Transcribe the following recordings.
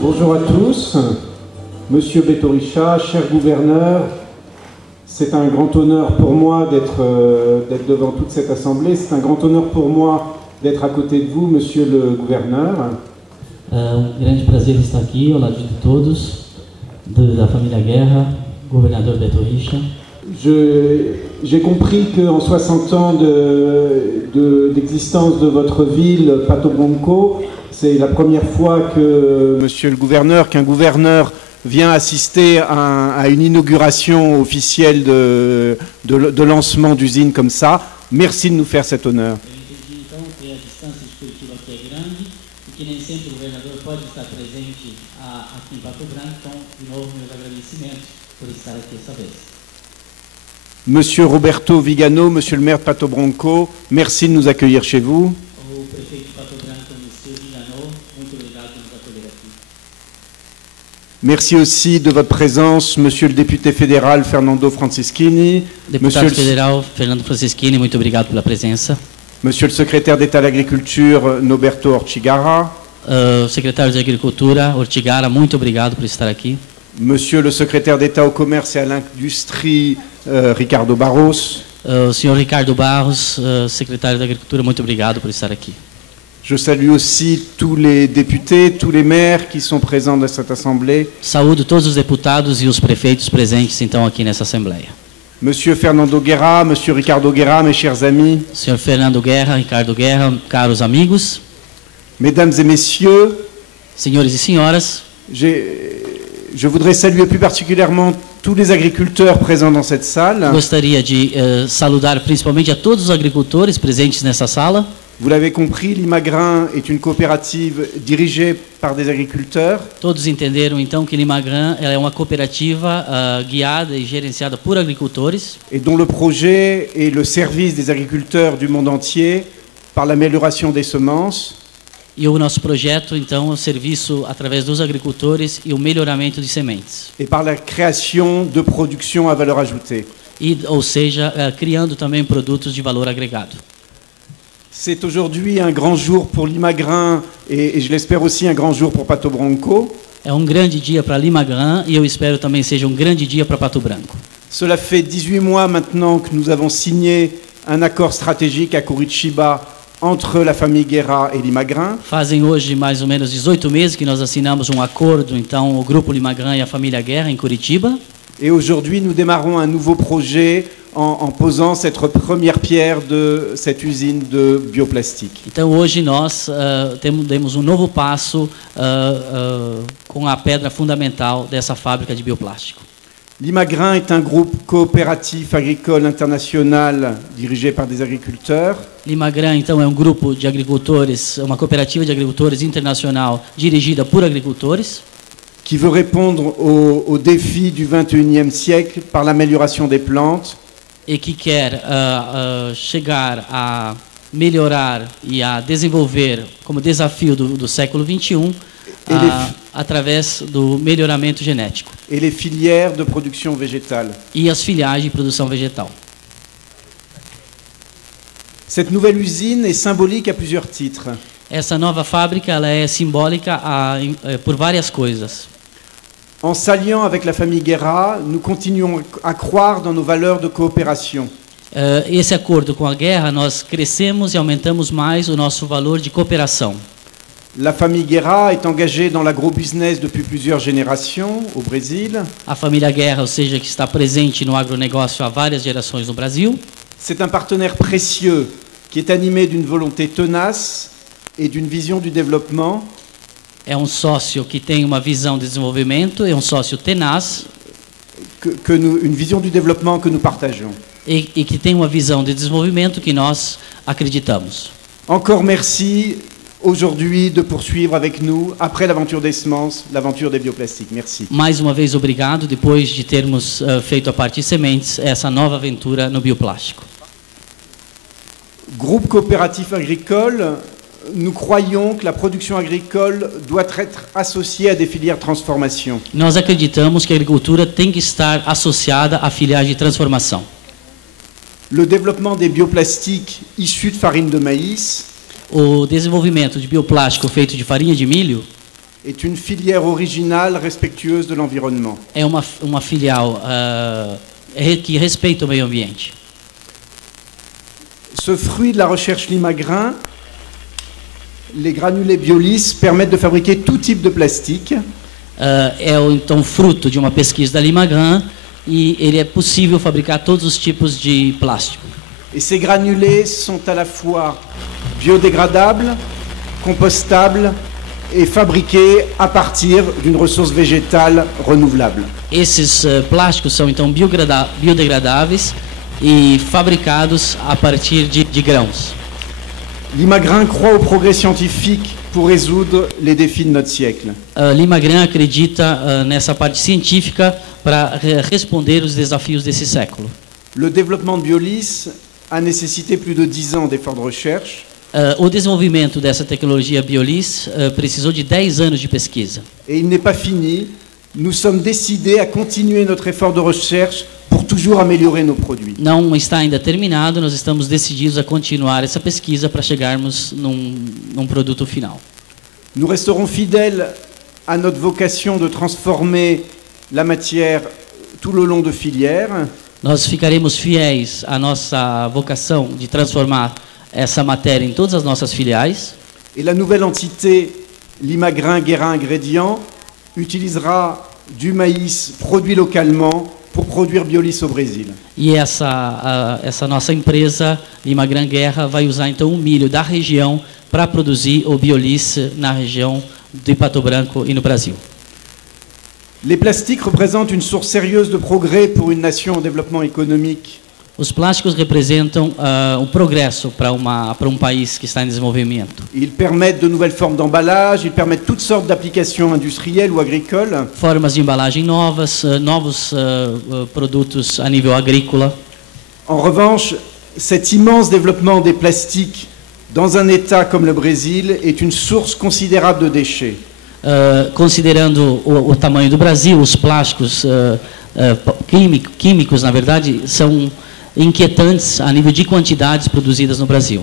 Bonjour à tous. Monsieur Beto-Richa, cher gouverneur, c'est un grand honneur pour moi d'être devant toute cette assemblée. C'est un grand honneur pour moi d'être à côté de vous, monsieur le gouverneur. Grande prazer estar aqui ao lado de todos, da família Guerra, governador Beto-Richa. J'ai compris qu'en 60 ans d'existence de votre ville, Pato Branco, c'est la première fois que, monsieur le gouverneur, qu'un gouverneur vient assister à une inauguration officielle de lancement d'usine comme ça. Merci de nous faire cet honneur. Monsieur Roberto Vigano, monsieur le maire de Pato Branco, merci de nous accueillir chez vous. Merci aussi de votre présence, monsieur le député fédéral Fernando Francischini. Deputado federal Fernando Francischini, muito obrigado pela presença. Monsieur le secrétaire d'État à l'Agriculture Noberto Ortigara. Secretário de Agricultura Ortigara, muito obrigado por estar aqui. Monsieur le secrétaire d'État au Commerce et à l'Industrie Ricardo Barros. Senhor Ricardo Barros, secretário da Agricultura, muito obrigado por estar aqui. Je salue aussi tous les députés, tous les maires qui sont présents dans cette assemblée. Saúdo todos os deputados e os prefeitos presentes então aqui nessa assembleia. Monsieur Fernando Guerra, monsieur Ricardo Guerra, mes chers amis. Senhor Fernando Guerra, Ricardo Guerra, caros amigos. Mesdames et messieurs, senhores e senhoras, je voudrais saluer plus particulièrement tous les agriculteurs présents dans cette salle. Gostaria de saludar principalmente a todos os agricultores presentes nessa sala. Vous l'avez compris, Limagrin est une coopérative dirigée par des agriculteurs. Todos entenderam então que Limagrin é uma cooperativa guiada e gerenciada por agricultores. Et dont le projet est le service des agriculteurs du monde entier par l'amélioration des semences. E o nosso projeto então é o serviço através dos agricultores e o melhoramento de sementes. Et par la création de production à valeur ajoutée. Ou seja, criando também produtos de valor agregado. C'est aujourd'hui un grand jour pour Limagrin et je l'espère aussi un grand jour pour Pato Branco. É grande dia para Limagrin e eu espero também seja grande dia para Pato Branco. Cela fait 18 mois maintenant que nous avons signé un accord stratégique à Curitiba entre la famille Guerra et Limagrin. Fazem hoje mais ou menos 18 meses que nós assinamos acordo então o grupo Limagrin e a família Guerra em Curitiba. Et aujourd'hui nous démarrons un nouveau projet en posant cette première pierre de cette usine de bioplastique. Então hoje nós demos novo passo com a pedra fundamental dessa fábrica de bioplástico. Limagrin est un groupe coopératif agricole international dirigé par des agriculteurs. Limagrin então é grupo de agricultores, uma cooperativa de agricultores internacional dirigida por agricultores. Qui veut répondre aux défis du XXIe siècle par l'amélioration des plantes. E que quer chegar a melhorar e a desenvolver como desafio do século XXI através do melhoramento genético. Et les filières de production végétale. E as filiais de produção vegetal. Cette nouvelle usine est symbolique à plusieurs titres. Essa nova fábrica ela é simbólica por várias coisas. En s'alliant avec la famille Guerra, nous continuons à croire dans nos valeurs de coopération. Esse acordo com a Guerra, nós crescemos e aumentamos mais o nosso valor de cooperação. La famille Guerra est engagée dans l'agrobusiness depuis plusieurs générations au Brésil. A família Guerra, ou seja, que está presente no agronegócio há várias gerações no Brasil. C'est un partenaire précieux qui est animé d'une volonté tenace et d'une vision du développement. É sócio que tem uma visão de desenvolvimento, é sócio tenaz. Une vision du développement que nous partageons. E que tem uma visão de desenvolvimento que nós acreditamos. Encore merci aujourd'hui de poursuivre avec nous, après l'aventure des semences, l'aventure des bioplastiques. Merci. Mais uma vez obrigado, depois de termos feito a parte de sementes, essa nova aventura no bioplástico. Groupe coopératif agricole, nous croyons que la production agricole doit être associée à des filières de transformation. Nós acreditamos que a agricultura tem que estar associada a filiais de transformação. Le développement des bioplastiques issus de farine de maïs o desenvolvimento de bioplástico feito de farinha de milho est une filière originale respectueuse de l'environnement. É uma filial que respeita o meio ambiente. Ce fruit de la recherche Limagrin, les granulés Biolis permettent de fabriquer tout type de plastique. É então fruto de uma pesquisa da Limagrin e ele é possível fabricar todos os tipos de plástico. Et ces granulés sont à la fois biodégradables, compostables et fabriqués à partir d'une ressource végétale renouvelable. Esses plásticos são então biodegradáveis e fabricados a partir de grãos. Limagrin croit au progrès scientifique pour résoudre les défis de notre siècle. Limagrin acredita nessa parte científica para responder os desafios desse século. Le développement de Biolis a nécessité plus de 10 ans d'efforts de recherche. O desenvolvimento dessa tecnologia Biolis precisou de 10 anos de pesquisa. Et il n'est pas fini. Nous sommes décidés à continuer notre effort de recherche pour toujours améliorer nos produits. Não está ainda terminado, nós estamos decididos a continuar essa pesquisa para chegarmos num produto final. Nous resterons fidèles à notre vocation de transformer la matière tout le long de filières. Nós ficaremos fiéis à nossa vocação de transformar essa matéria em todas as nossas filiais. Et la nouvelle entité Limagrin Guérin Ingrédients utilisera du maïs produit localement pour produire Biolis au Brésil. E essa nossa empresa, Limagrin Guerra, vai usar então o milho da região para produzir o Biolis na região de Pato Branco e no Brasil. Les plastiques représentent une source sérieuse de progrès pour une nation en développement économique. Os plásticos representam um progresso para país que está em desenvolvimento. Ils permettent de nouvelles formes d'emballage, ils permettent toutes sortes d'applications industrielles ou agricoles. Formas de embalagem novas, novos produtos a nível agrícola. En revanche, cet immense développement des plastiques dans un État comme le Brésil est une source considérable de déchets. Considerando o tamanho do Brasil, os plásticos químicos, na verdade, são inquietantes a nível de quantidades produzidas no Brasil.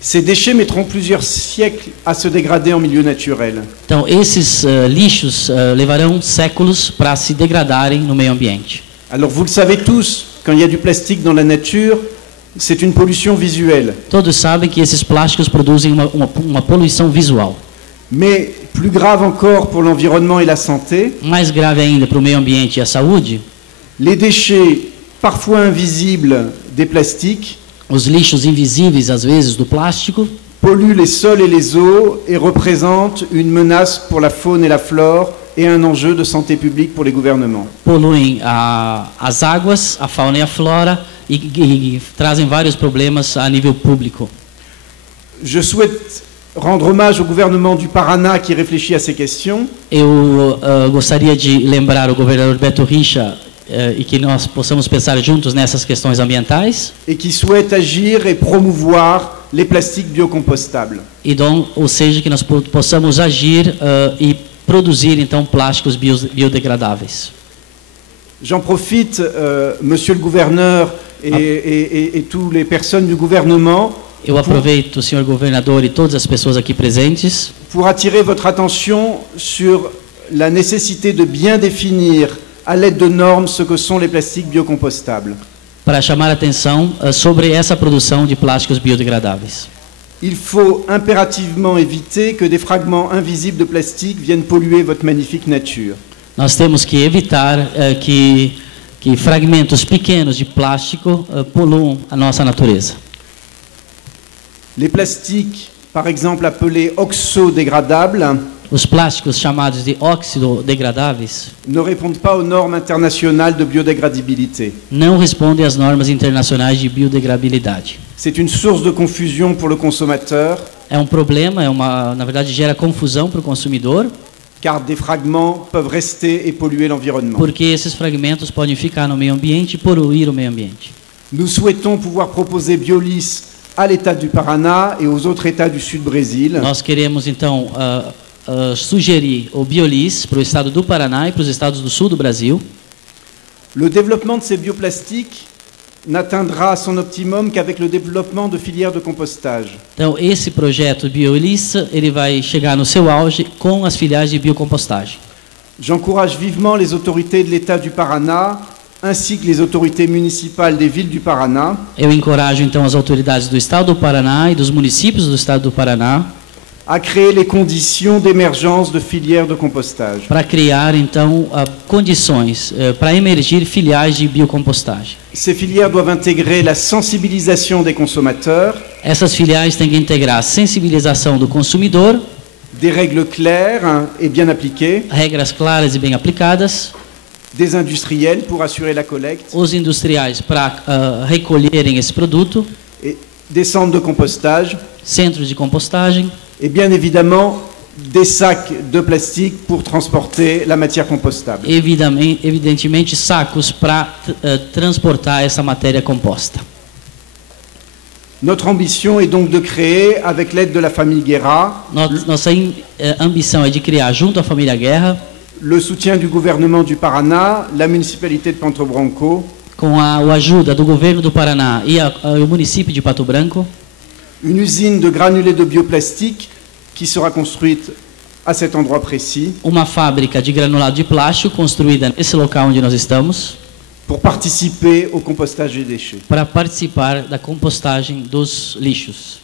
Ces déchets mettront plusieurs siècles à se dégrader en milieu naturel. Então, esses lixos levarão séculos para se degradarem no meio ambiente. Alors, vous le savez tous, quand il y a du plastique dans la nature, c'est une pollution visuelle. Todos sabem que esses plásticos produzem uma poluição visual. Mais plus grave encore pour l'environnement et la santé, mais grave ainda para o meio ambiente e a saúde, les déchets parfois invisibles des plastiques, os lixos invisíveis às vezes do plástico, polluent les sols et les eaux et représentent une menace pour la faune et la flore et un enjeu de santé publique pour les gouvernements. Poluem as águas, a fauna e a flora e trazem vários problemas a nível público. Je souhaite rendre hommage au gouvernement du Paraná qui réfléchit à ces questions. Eu gostaria de lembrar o governador Beto Richa e que nós possamos pensar juntos nessas questões ambientais. Et qui souhaite agir et promouvoir les plastiques biocompostables. Ou seja, que nós possamos agir e produzir então plásticos biodegradáveis. J'en profite, Monsieur le gouverneur et toutes les personnes du gouvernement. Eu aproveito, senhor governador e todas as pessoas aqui presentes, pour attirer votre attention sur la nécessité de bien définir à l'aide de normes ce que sont les plastiques biocompostables. Para chamar a atenção sobre essa produção de plásticos biodegradáveis. Il faut impérativement éviter que des fragments invisibles de plastique viennent polluer votre magnifique nature. Nós temos que evitar que fragmentos pequenos de plástico poluam a nossa natureza. Les plastiques, par exemple appelés oxodégradables, os plásticos chamados de oxidodegradáveis, ne répondent pas aux normes internationales de biodégradabilité. Não respondem às normas internacionais de biodegradabilidade. C'est une source de confusion pour le consommateur. É um problema, na verdade gera confusão para o consumidor. Car des fragments peuvent rester et polluer l'environnement. Porque esses fragmentos podem ficar no meio ambiente e poluir o meio ambiente. Nous souhaitons pouvoir proposer Biolis à l'État du Paraná et aux autres États du Sud Brésil. Nós queremos então sugerir o Biolis para o estado do Paraná e para os estados do sul do Brasil. Le développement de ces bioplastiques n'atteindra son optimum qu'avec le développement de filières de compostage. Então, esse projeto BioElissa, ele vai chegar no seu auge com as filiais de biocompostagem. J'encourage vivement les autorités de l'État du Paraná, ainsi que les autorités municipales des villes du Paraná, Eu encorajo, então, as autoridades do Estado do Paraná e dos municípios do Estado do Paraná à créer les conditions d'émergence de filières de compostage. para criar, então, condições para emergir filiais de biocompostagem. Ces filières doivent intégrer la sensibilisation des consommateurs, Essas filiais têm que integrar a sensibilização do consumidor, des règles claires et bien appliquées, regras claras e bem aplicadas, des industriels pour assurer la collecte, os industriais para recolherem esse produto, et des centres de compostage, centros de compostagem, et bien évidemment des sacs de plastique pour transporter la matière compostable. evidentemente sacos para transportar essa matéria composta. Notre ambition est donc de créer, avec l'aide de la famille Guerra, Nossa ambição é de criar, junto à família Guerra, le soutien du gouvernement du Paraná, la municipalité de Pato Branco, com a ajuda do governo do Paraná e o município de Pato Branco, une usine de granulés de bioplastique qui sera construite à cet endroit précis uma fábrica de granulado de plástico construída nesse local onde nós estamos, pour participer au compostage des déchets. para participar da compostagem dos lixos.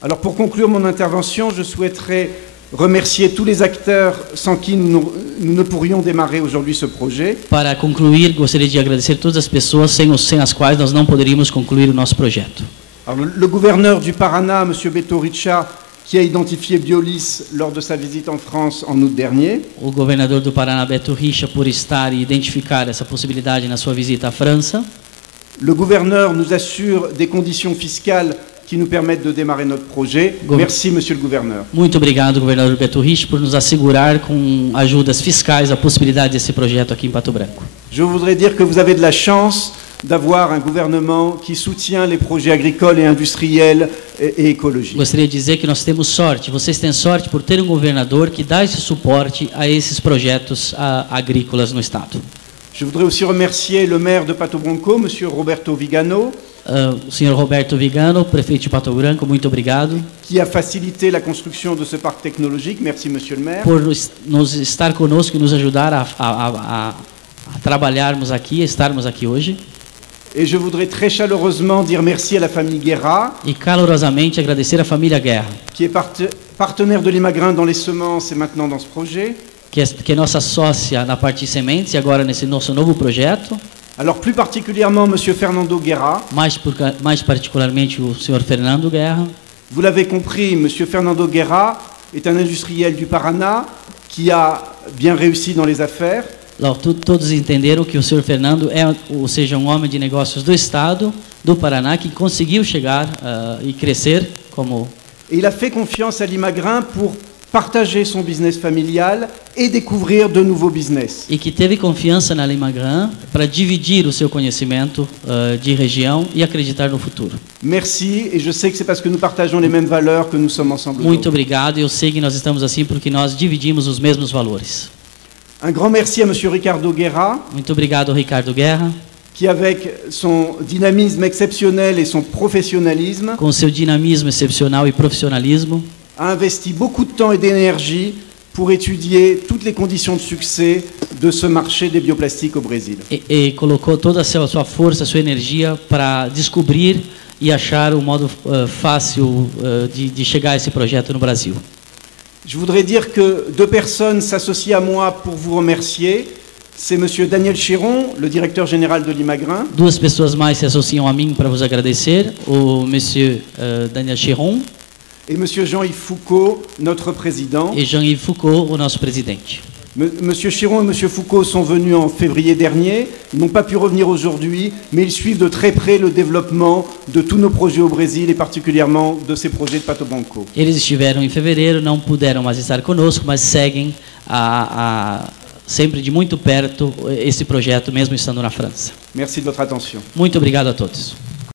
Alors pour conclure mon intervention, je souhaiterais remercier tous les acteurs sans qui nous ne pourrions démarrer aujourd'hui ce projet. Para concluir, gostaria de agradecer todas as pessoas sem as quais nós não poderíamos concluir o nosso projeto. Alors, le gouverneur du Paraná, M. Beto Richa, qui a identifié Biolis lors de sa visite en France en août dernier. O governador do Paraná, Beto Richa, por estar e identificar essa possibilidade na sua visita à França. Le gouverneur nous assure des conditions fiscales qui nous permettent de démarrer notre projet. Merci, Monsieur le gouverneur. Muito obrigado, governador Beto Richa, por nos assegurar com ajudas fiscais a possibilidade desse projeto aqui em Pato Branco. Je voudrais dire que vous avez de la chance d'avoir un gouvernement qui soutient les projets agricoles et industriels et écologiques. Gostaria de dizer que nós temos sorte, vocês têm sorte por ter um governador que dá esse suporte a esses projetos agrícolas no estado. Je voudrais aussi remercier le maire de Pato Branco, M. Roberto Vigano, o senhor Roberto Vigano, prefeito de Pato Branco, muito obrigado. Qui a facilité la construction de ce parc technologique. Merci, Monsieur le maire. Por nos estar conosco e nos ajudar a trabalharmos aqui, a estarmos aqui hoje. Et je voudrais très chaleureusement dire merci à la famille Guerra, E calorosamente agradecer à família Guerra, qui est partenaire de l'Imagrin dans les semences et maintenant dans ce projet. que é nossa sócia na parte de sementes e agora nesse nosso novo projeto. Alors plus particulièrement Monsieur Fernando Guerra. Mais particularmente o senhor Fernando Guerra. Vous l'avez compris, Monsieur Fernando Guerra est un industriel du Paraná qui a bien réussi dans les affaires. Alors, todos entenderam que o senhor Fernando é, ou seja, um homem de negócios do estado do Paraná que conseguiu chegar e crescer como. Et il a fait confiance à l'Imagrin pour partager son business familial et découvrir de nouveaux business. E que teve confiança na Limagran para dividir o seu conhecimento de região e acreditar no futuro. Merci, et je sais que c'est parce que nous partageons les mêmes valeurs que nous sommes ensemble. Muito obrigado, eu sei que nós estamos assim porque nós dividimos os mesmos valores. Un grand merci à Monsieur Ricardo Guerra. Muito obrigado, Ricardo Guerra. Qui, avec son dynamisme exceptionnel et son professionnalisme, com seu dinamismo excepcional e profissionalismo, a investi beaucoup de temps et d'énergie pour étudier toutes les conditions de succès de ce marché des bioplastiques au Brésil. E colocou toda a sua força, sua energia para descobrir e achar um modo fácil de chegar a esse projeto no Brasil. Je voudrais dire que deux personnes s'associent à moi pour vous remercier. C'est Monsieur Daniel Chiron, le directeur général de l'Imagrin. Duas pessoas mais se associam a mim para vos agradecer, o Monsieur Daniel Chiron et Monsieur Jean-Yves Foucault, notre président. E Jean-Yves Foucault, o nosso presidente. Monsieur Chiron et Monsieur Foucault sont venus en février dernier. Ils n'ont pas pu revenir aujourd'hui, mais ils suivent de très près le développement de tous nos projets au Brésil et particulièrement de ces projets de Pato Branco. Eles estiveram em fevereiro, não puderam mais estar conosco, mas seguem sempre de muito perto esse projeto, mesmo estando na França. Merci de votre attention. Muito obrigado a todos.